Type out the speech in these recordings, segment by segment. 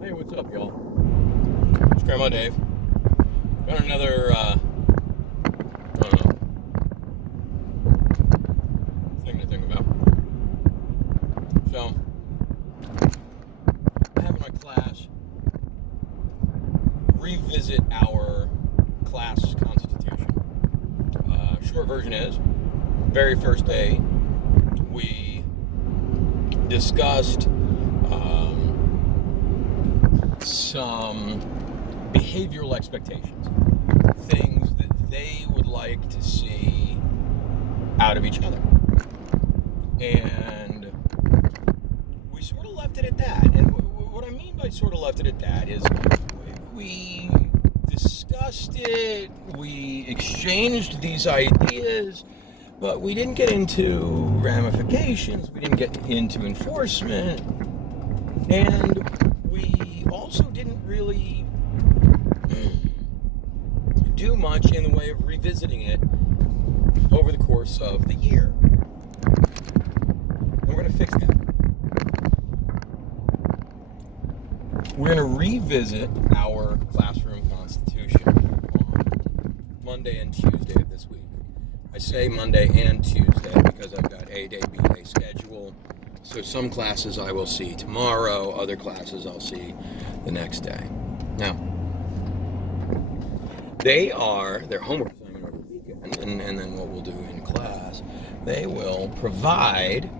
Hey, what's up, y'all? It's Grandma Dave. Got another, thing to think about. So, I'm having my class revisit our class constitution. Short version is, very first day, we discussed some behavioral expectations, things that they would like to see out of each other. And we sort of left it at that. And what I mean by sort of left it at that is we discussed it, we exchanged these ideas, but we didn't get into ramifications, we didn't get into enforcement, and we also didn't really do much in the way of revisiting it over the course of the year. And we're going to fix that. We're going to revisit our classroom constitution on Monday and Tuesday of this week. I say Monday and Tuesday because I've got A day, B day schedule. So some classes I will see tomorrow, other classes I'll see the next day. Now, their homework assignment over the weekend, and then what we'll do in class, they will provide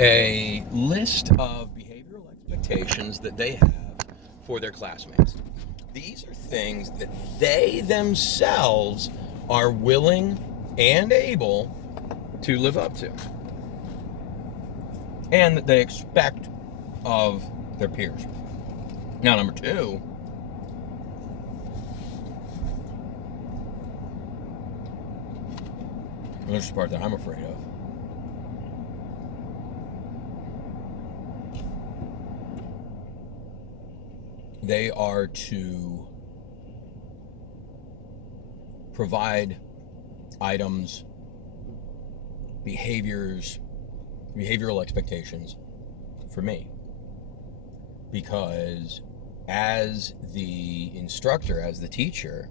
a list of behavioral expectations that they have for their classmates. These are things that they themselves are willing and able to live up to, and that they expect of their peers. Now, number two, and this is the part that I'm afraid of. They are to provide items, behavioral expectations for me. Because as the instructor, as the teacher,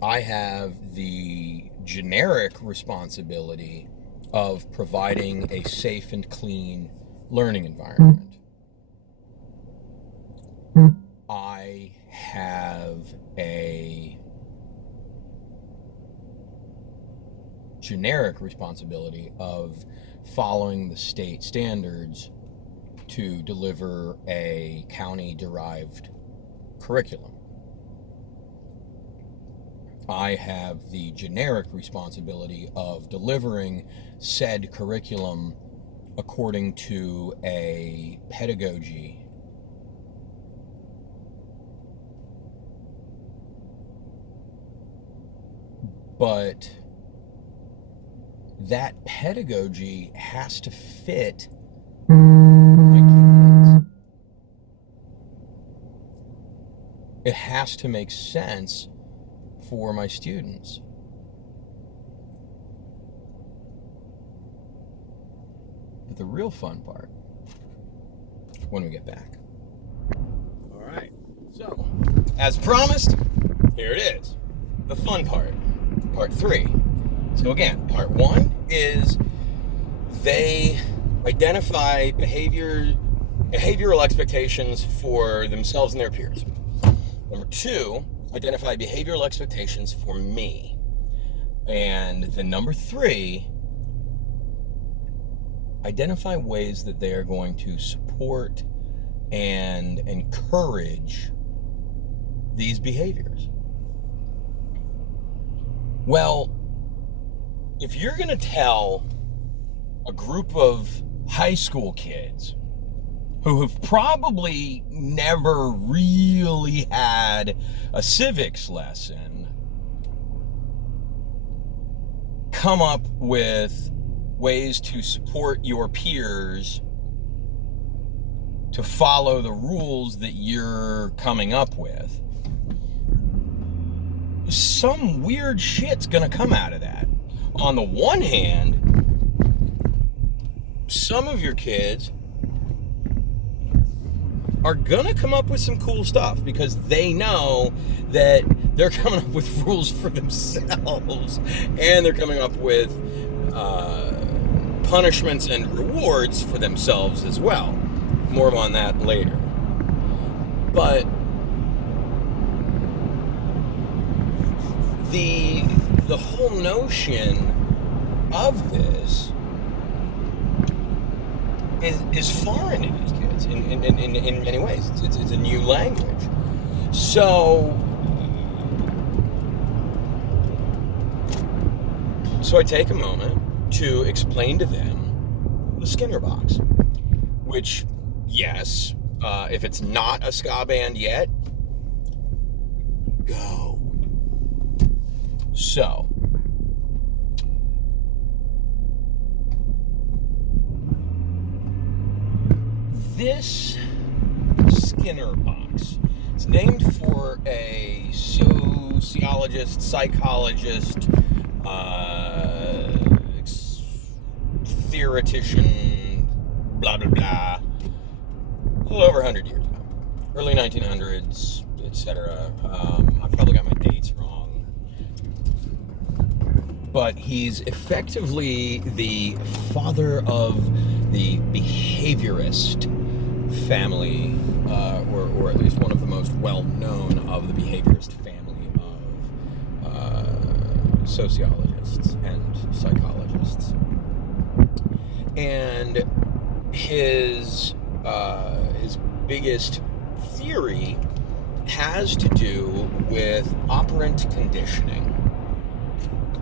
I have the generic responsibility of providing a safe and clean learning environment. I have a generic responsibility of following the state standards to deliver a county-derived curriculum. I have the generic responsibility of delivering said curriculum according to a pedagogy but that pedagogy has to fit my kids. It has to make sense for my students. But the real fun part, when we get back. All right, so as promised, here it is, the fun part, part 3. So again, part 1 is they identify behavioral expectations for themselves and their peers. Number 2, identify behavioral expectations for me. And then number 3, identify ways that they are going to support and encourage these behaviors. Well, if you're going to tell a group of high school kids who have probably never really had a civics lesson come up with ways to support your peers to follow the rules that you're coming up with, some weird shit's gonna come out of that. On the one hand, some of your kids are gonna come up with some cool stuff because they know that they're coming up with rules for themselves and they're coming up with punishments and rewards for themselves as well. More on that later. But the whole notion of this is foreign to these kids in many ways. It's a new language. So I take a moment to explain to them the Skinner box, which, yes, if it's not a ska band yet, go. So, this Skinner box, it's named for a sociologist, psychologist, theoretician, blah, blah, blah, a little over 100 years ago. Early 1900s, etc. I probably got my dates wrong. But he's effectively the father of the behaviorist family, or at least one of the most well-known of the behaviorist family of sociologists and psychologists. And his biggest theory has to do with operant conditioning.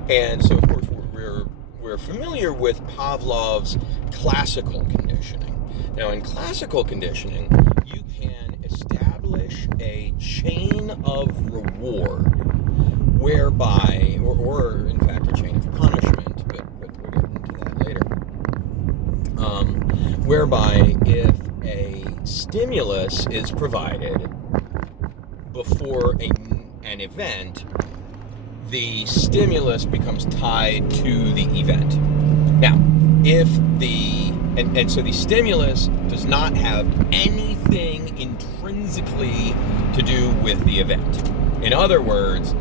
And so, of course, we're familiar with Pavlov's classical conditioning. Now, in classical conditioning, you can establish a chain of reward whereby, or in fact, a chain of punishment, but we'll get into that later, whereby if a stimulus is provided before an event, the stimulus becomes tied to the event. Now, if so the stimulus does not have anything intrinsically to do with the event. In other words,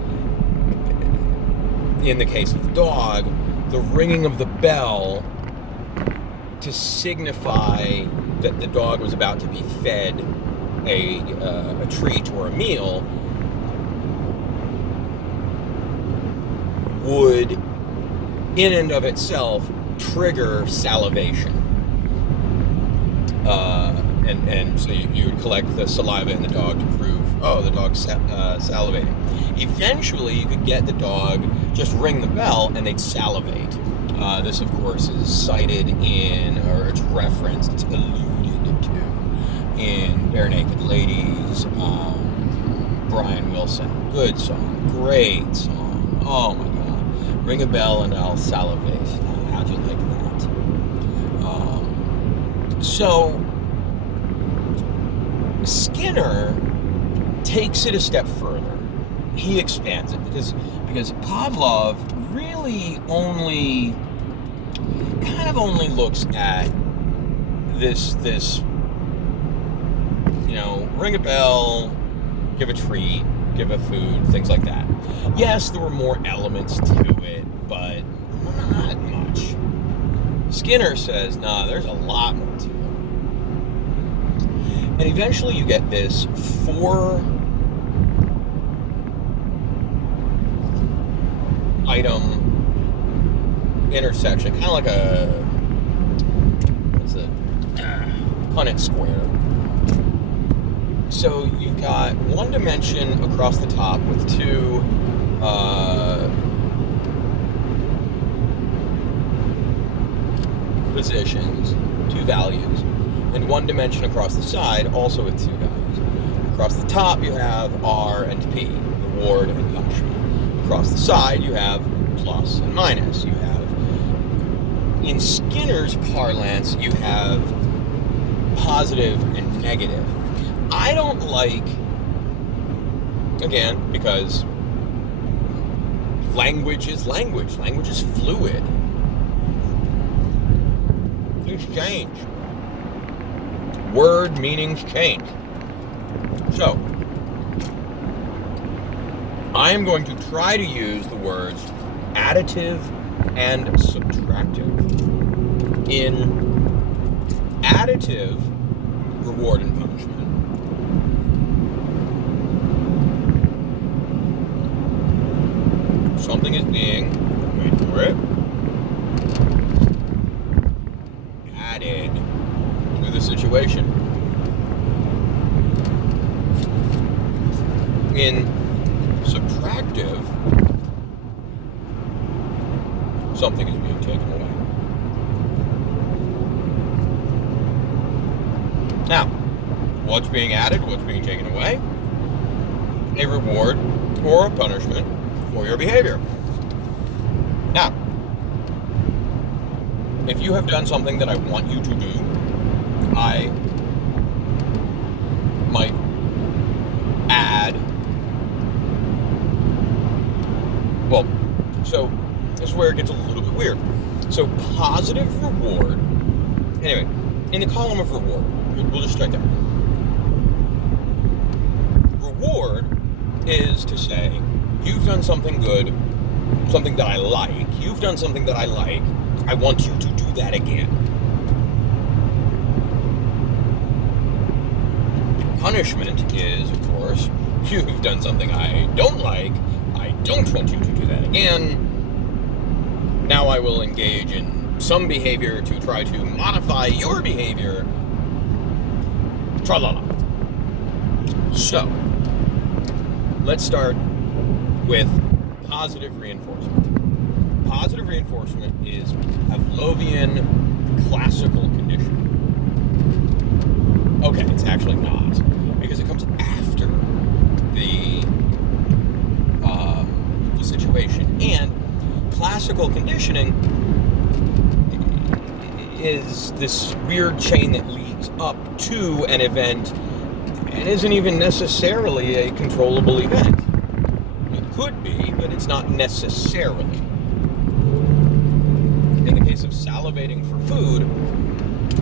in the case of the dog, the ringing of the bell to signify that the dog was about to be fed a treat or a meal would, in and of itself, trigger salivation. And so you would collect the saliva in the dog to prove, oh, the dog's salivating. Eventually, you could get the dog just ring the bell and they'd salivate. This, of course, is cited in, or it's referenced, it's alluded to in Bare Naked Ladies, Brian Wilson. Good song, great song. Oh my God. Ring a bell and I'll salivate. How'd you like that? So, Skinner takes it a step further. He expands it because Pavlov really only looks at this ring a bell, give a treat, give a food, things like that. Yes, there were more elements to it, but not much. Skinner says, nah, there's a lot more to it. And eventually you get this 4-item intersection, kind of like a Punnett square. So you've got one dimension across the top with two positions, two values, and one dimension across the side also with two values. Across the top you have R and P, reward and punishment. Across the side you have plus and minus. You have, in Skinner's parlance, you have positive and negative. I don't like, again, because language is language. Language is fluid. Things change. Word meanings change. So, I am going to try to use the words additive and subtractive. In additive reward and punishment, something is being, wait for it, added to the situation. In subtractive, something is being taken away. Now, what's being added, what's being taken away? A reward or a punishment for your behavior. Now, if you have done something that I want you to do, I might add, well, so this is where it gets a little bit weird. So positive reward, anyway, in the column of reward, we'll just strike that. Reward is to say, you've done something good, something that I like, you've done something that I like, I want you to do that again. Punishment is, of course, you've done something I don't like, I don't want you to do that again. Now I will engage in some behavior to try to modify your behavior. Tra-la-la. So, let's start with positive reinforcement. Positive reinforcement is Pavlovian classical conditioning. Okay, it's actually not, because it comes after the situation. And classical conditioning is this weird chain that leads up to an event and isn't even necessarily a controllable event. It could be, but it's not necessarily. In the case of salivating for food,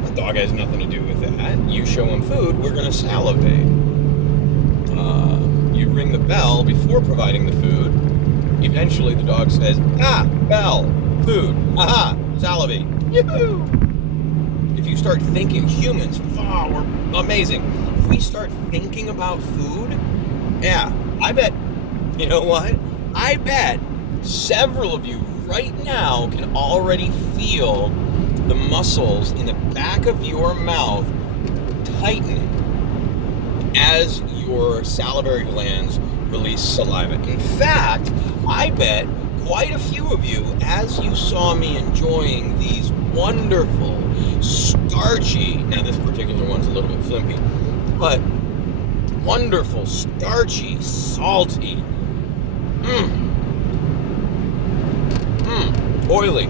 the dog has nothing to do with that. You show him food, we're going to salivate. You ring the bell before providing the food. Eventually the dog says, bell, food, aha, salivate, yoo-hoo! If you start thinking, humans, we're amazing. If we start thinking about food, yeah, I bet, you know what? I bet several of you right now can already feel the muscles in the back of your mouth tightening as your salivary glands release saliva. In fact, I bet quite a few of you, as you saw me enjoying these wonderful, starchy, now this particular one's a little bit flimpy, but wonderful, starchy, salty, oily,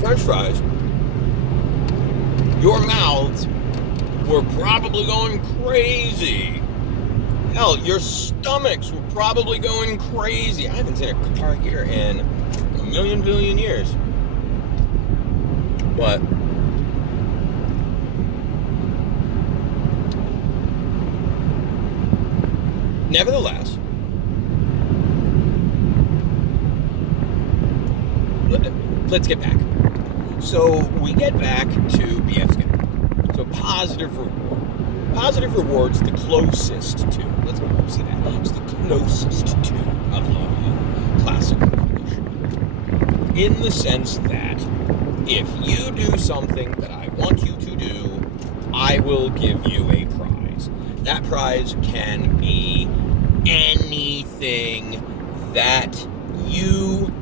French fries, your mouths were probably going crazy. Hell, your stomachs were probably going crazy. I haven't seen a car here in a million billion years. But nevertheless, let's get back. So we get back to BF Skinner. So positive reward. Positive reward's the closest to, let's see that, it's the closest to Pavlovian classical conditioning. In the sense that if you do something that I want you to do, I will give you a prize. That prize can be anything that you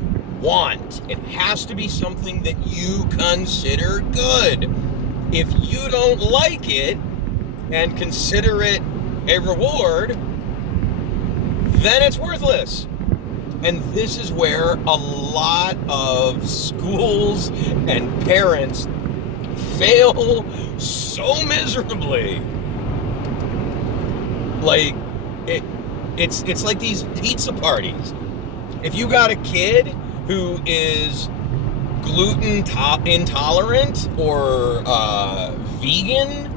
want. It has to be something that you consider good. If you don't like it and consider it a reward, then it's worthless. And this is where a lot of schools and parents fail so miserably. Like, it's like these pizza parties. If you got a kid who is gluten intolerant or vegan,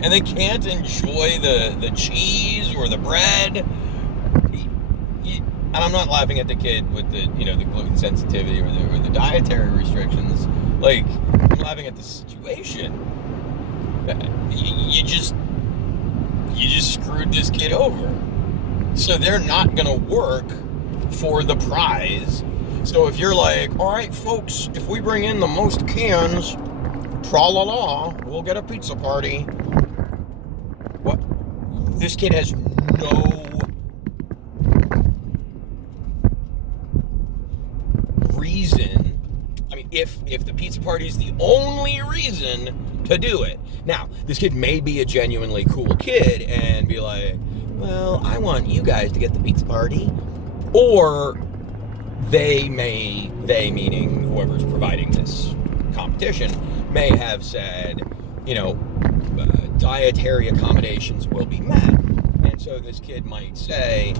and they can't enjoy the cheese or the bread. And I'm not laughing at the kid with the the gluten sensitivity or the dietary restrictions. Like, I'm laughing at the situation. You just screwed this kid over. So they're not gonna work for the prize. So if you're like, all right, folks, if we bring in the most cans, tra-la-la, we'll get a pizza party. What? This kid has no reason. I mean, if the pizza party is the only reason to do it. Now, this kid may be a genuinely cool kid and be like, well, I want you guys to get the pizza party. Or they meaning whoever's providing this competition, may have said, dietary accommodations will be met. And so this kid might say,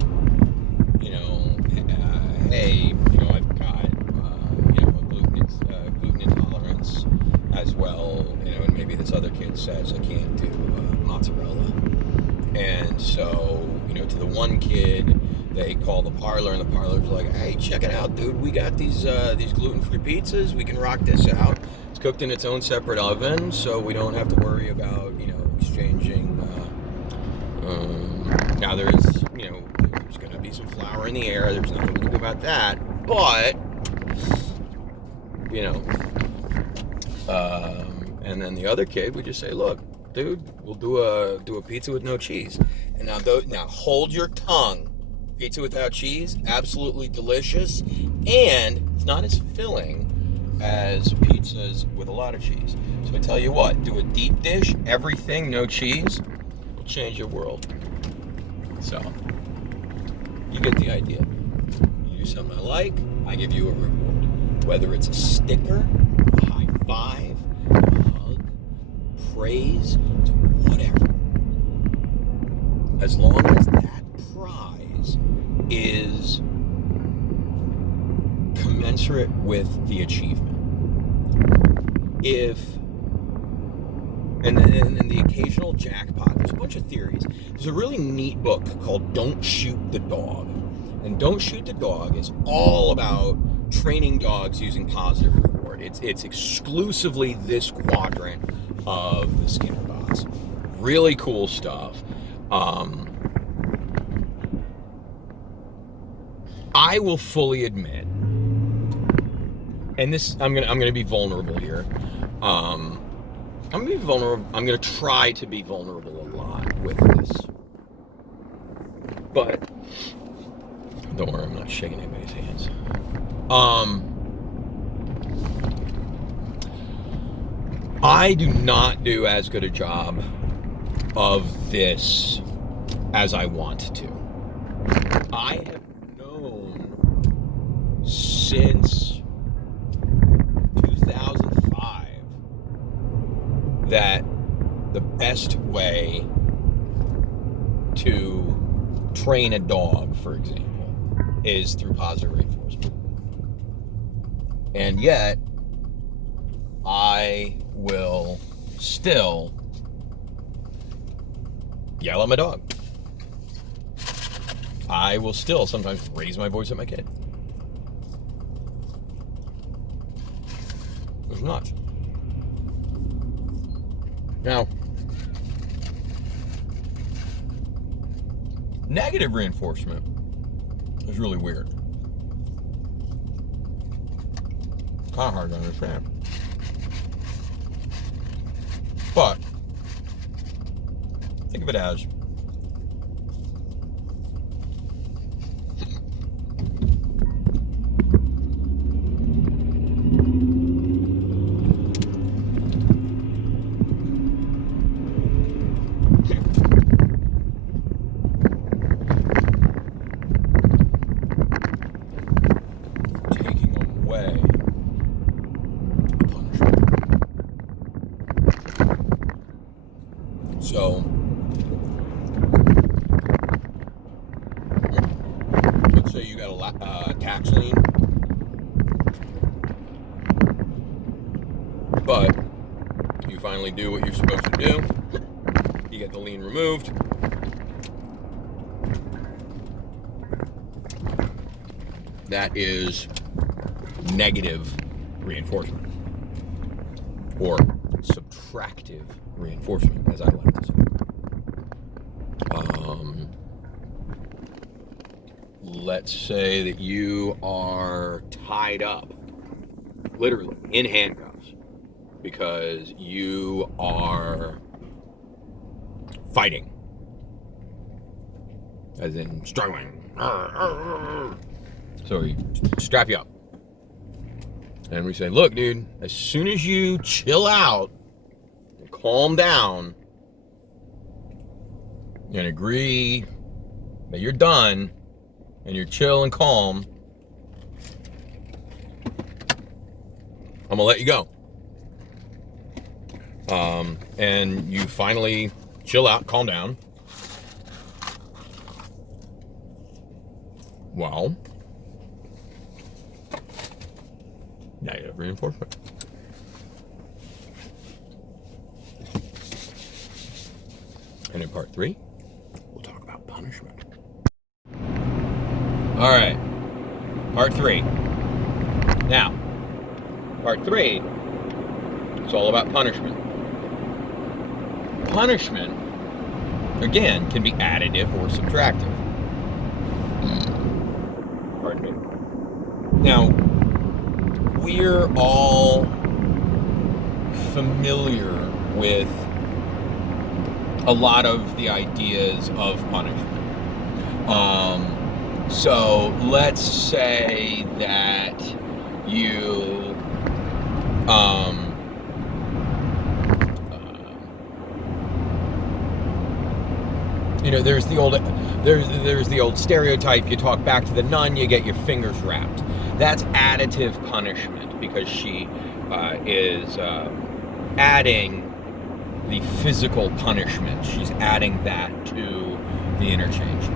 hey, I've got, a gluten intolerance as well, and maybe this other kid says I can't do mozzarella. And so, to the one kid, they call the parlor, and the parlor's like, hey, check it out, dude. We got these gluten-free pizzas. We can rock this out. It's cooked in its own separate oven, so we don't have to worry about, exchanging. Now there's going to be some flour in the air. There's nothing we can do about that. But, and then the other kid would just say, look, dude, we'll do a pizza with no cheese. And now hold your tongue. Pizza without cheese, absolutely delicious, and it's not as filling as pizzas with a lot of cheese. So I tell you what, do a deep dish, everything, no cheese, will change your world. So, you get the idea. You do something I like, I give you a reward. Whether it's a sticker, a high five, a hug, praise, whatever. As long as that prize is commensurate with the achievement. And the occasional jackpot, there's a bunch of theories. There's a really neat book called Don't Shoot the Dog. And Don't Shoot the Dog is all about training dogs using positive reward. It's exclusively this quadrant of the Skinner box. Really cool stuff. I will fully admit, and this I'm gonna be vulnerable here. I'm gonna be vulnerable. I'm gonna try to be vulnerable a lot with this, but don't worry, I'm not shaking anybody's hands. I do not do as good a job of this as I want to. I have known since 2005 that the best way to train a dog, for example, is through positive reinforcement. And yet, I will still yell at my dog. I will still sometimes raise my voice at my kid. It's nuts. Now, negative reinforcement is really weird. It's kind of hard to understand. But think of it as taking away punishment. So got a tax lien. But you finally do what you're supposed to do. You get the lien removed. That is negative reinforcement, or subtractive reinforcement, as I like to say. Let's say that you are tied up, literally, in handcuffs, because you are fighting, as in struggling. So we strap you up. And we say, look, dude, as soon as you chill out and calm down and agree that you're done and you're chill and calm, I'm gonna let you go. And you finally chill out, calm down. Well, negative reinforcement. And in part 3, we'll talk about punishment. All right, part 3. Now, part 3, it's all about punishment. Punishment, again, can be additive or subtractive. Pardon me. Now, we're all familiar with a lot of the ideas of punishment. So let's say that you there's the old stereotype, you talk back to the nun, you get your fingers wrapped. That's additive punishment, because she is adding the physical punishment. She's adding that to the interchange.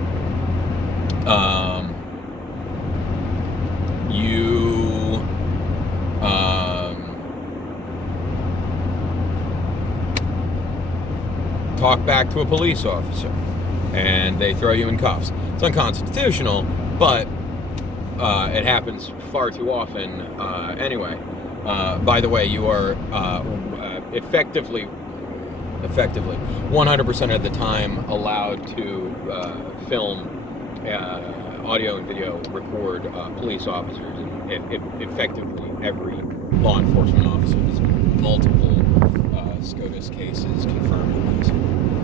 You talk back to a police officer and they throw you in cuffs. It's unconstitutional, but it happens far too often anyway. By the way, you are effectively 100% of the time allowed to film, audio and video record police officers, and effectively every law enforcement officer. There's multiple SCOTUS cases confirming this.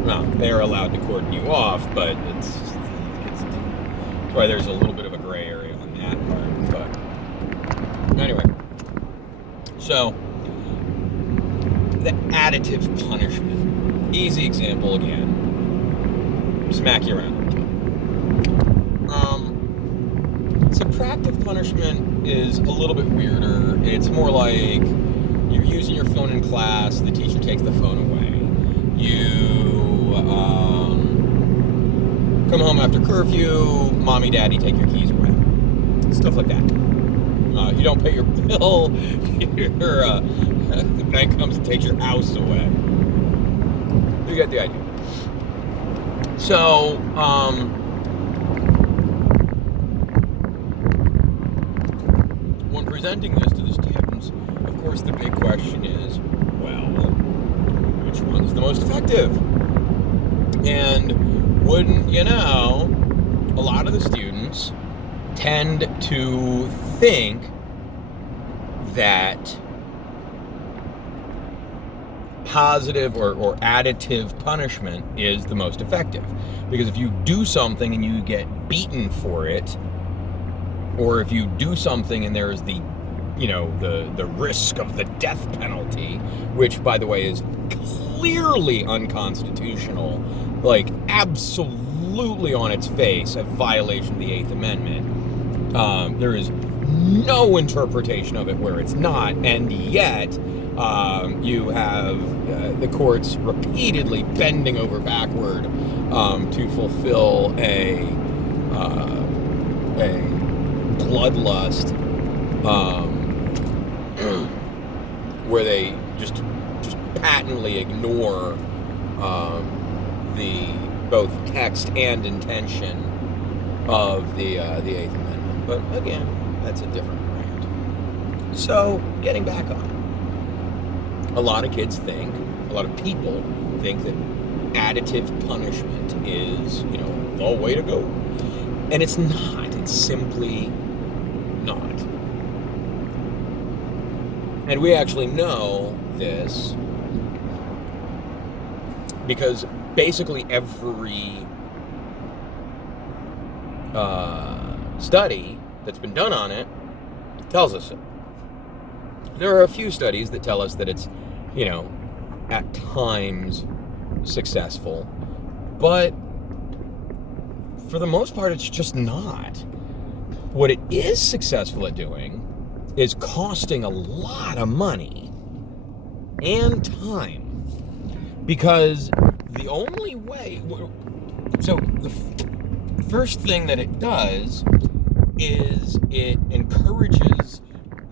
Well, they're allowed to cordon you off, but that's why there's a little bit of a gray area on that part. But anyway, so the additive punishment. Easy example again. Smack you around. Subtractive punishment is a little bit weirder. It's more like you're using your phone in class, the teacher takes the phone away. You come home after curfew, mommy, daddy take your keys away. Stuff like that. You don't pay your bill, the bank comes and takes your house away. You get the idea. So, when presenting this to the students, of course the big question is, well, which one is the most effective? And wouldn't you know, a lot of the students tend to think that positive or additive punishment is the most effective. Because if you do something and you get beaten for it, or if you do something and there's the risk of the death penalty, which, by the way, is clearly unconstitutional, like absolutely on its face a violation of the 8th Amendment. There is no interpretation of it where it's not, and yet you have the courts repeatedly bending over backward to fulfill a bloodlust, where they just patently ignore the both text and intention of the Eighth Amendment. But again, that's a different rant. So, getting back on it. A lot of kids think, a lot of people think that additive punishment is, the way to go. And it's not. It's simply not. And we actually know this because basically every study that's been done on it tells us so. There are a few studies that tell us that it's, at times successful, but for the most part, it's just not. What it is successful at doing is costing a lot of money and time, because the only way... So the first thing that it does is it encourages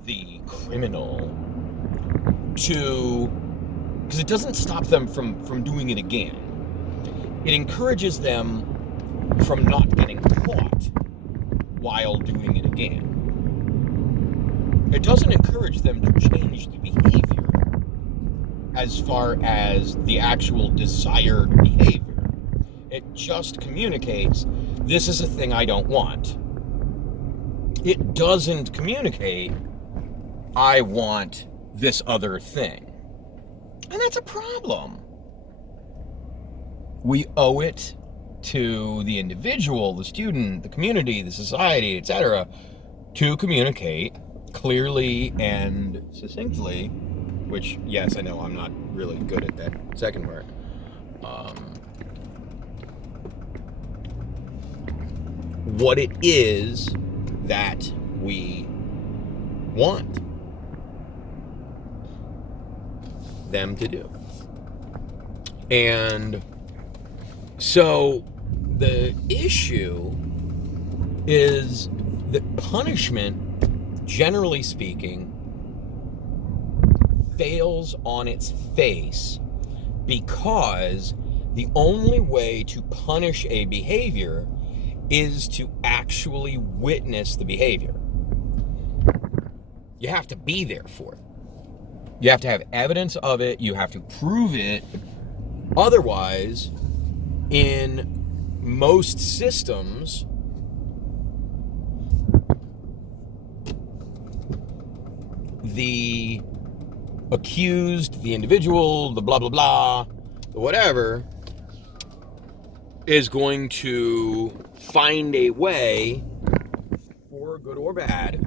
the criminal to... Because it doesn't stop them from doing it again. It encourages them from not getting caught while doing it again. It doesn't encourage them to change the behavior as far as the actual desired behavior. It just communicates, this is a thing I don't want. It doesn't communicate, I want this other thing. And that's a problem. We owe it to the individual, the student, the community, the society, etc., to communicate clearly and succinctly, which, yes, I know I'm not really good at that second part. What it is that we want them to do. And so the issue is that punishment, generally speaking, fails on its face because the only way to punish a behavior is to actually witness the behavior. You have to be there for it. You have to have evidence of it. You have to prove it. Otherwise, in most systems, the accused, the individual, the blah, blah, blah, the whatever, is going to find a way, for good or bad,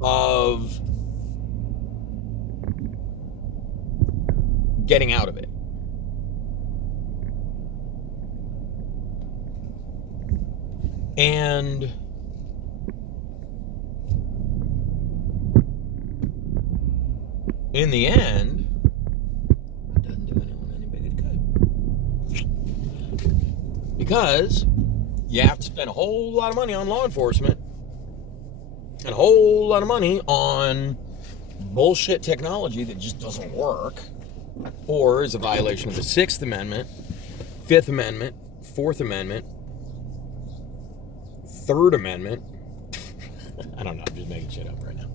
of getting out of it. And in the end, it doesn't do anyone any big good. Because you have to spend a whole lot of money on law enforcement and a whole lot of money on bullshit technology that just doesn't work, or is a violation of the Sixth Amendment, Fifth Amendment, Fourth Amendment, Third Amendment. I don't know, I'm just making shit up right now.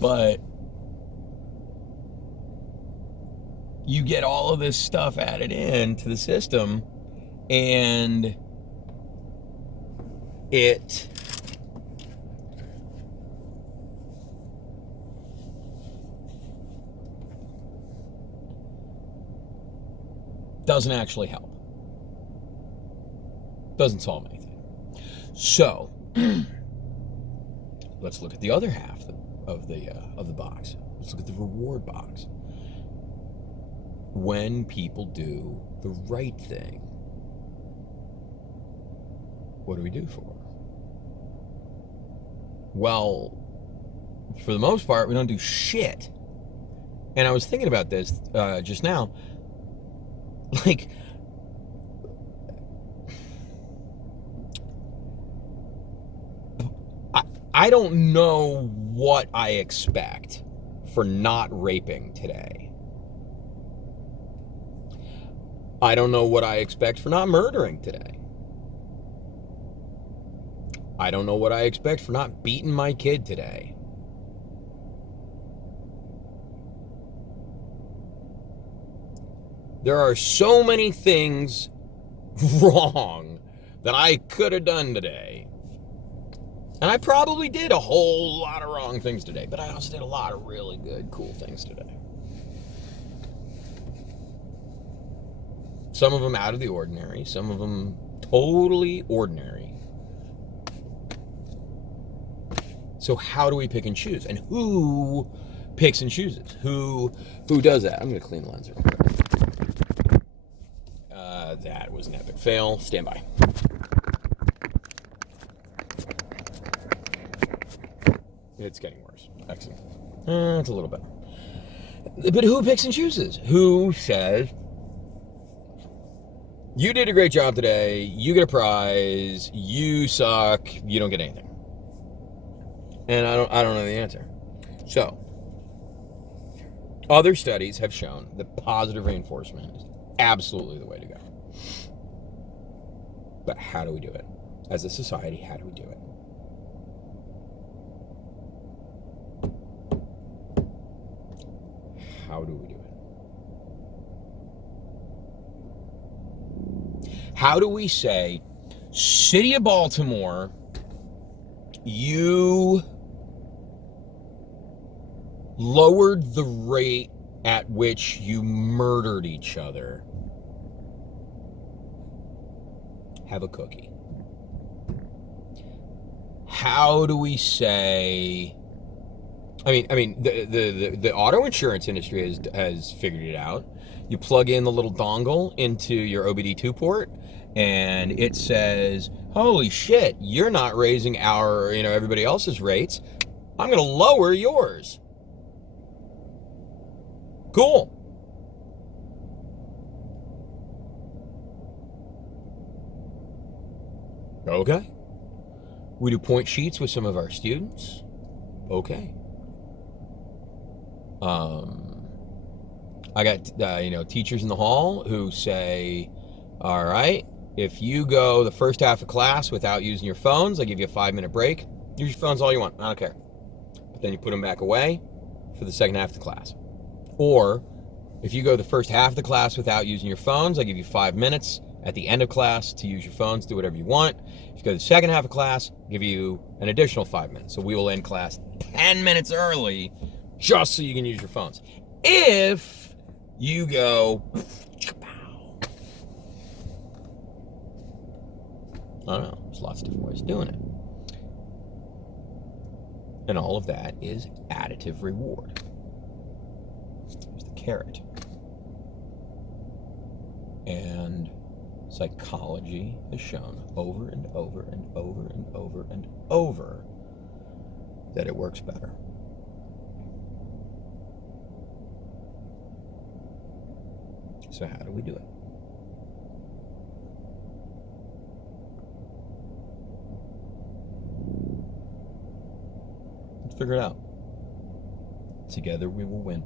But you get all of this stuff added into the system, and it doesn't actually help. Doesn't solve anything. So let's look at the other half of the box. Let's look at the reward box. When people do the right thing, what do we do for them? Well, for the most part, we don't do shit. And I was thinking about this just now. Like, I don't know what I expect for not raping today. I don't know what I expect for not murdering today. I don't know what I expect for not beating my kid today. There are so many things wrong that I could have done today. And I probably did a whole lot of wrong things today, but I also did a lot of really good, cool things today. Some of them out of the ordinary, some of them totally ordinary. So how do we pick and choose? And who picks and chooses? Who does that? I'm going to clean the lens real quick. That was an epic fail. Stand by. It's getting worse. Excellent. It's a little better. But who picks and chooses? Who says, you did a great job today, you get a prize, you suck, you don't get anything? And I don't know the answer. So, other studies have shown that positive reinforcement is absolutely the way to go. But how do we do it? As a society, how do we do it? How do we do it? How do we say, City of Baltimore, you lowered the rate at which you murdered each other? Have a cookie. How do we say, I mean, the auto insurance industry has figured it out. You plug in the little dongle into your OBD2 port, and it says, "Holy shit, you're not raising our, everybody else's rates. I'm going to lower yours." Cool. Okay. We do point sheets with some of our students. Okay. I got teachers in the hall who say, all right, if you go the first half of class without using your phones, I give you a 5-minute break. Use your phones all you want. I don't care. But then you put them back away for the second half of the class. Or if you go the first half of the class without using your phones, I give you 5 minutes at the end of class to use your phones, do whatever you want. If you go to the second half of class, I'll give you an additional 5 minutes. So we will end class 10 minutes early just so you can use your phones. If you go, I don't know, there's lots of different ways of doing it. And all of that is additive reward. Here's the carrot. And psychology has shown over and over and over and over and over that it works better. So how do we do it? Let's figure it out. Together we will win.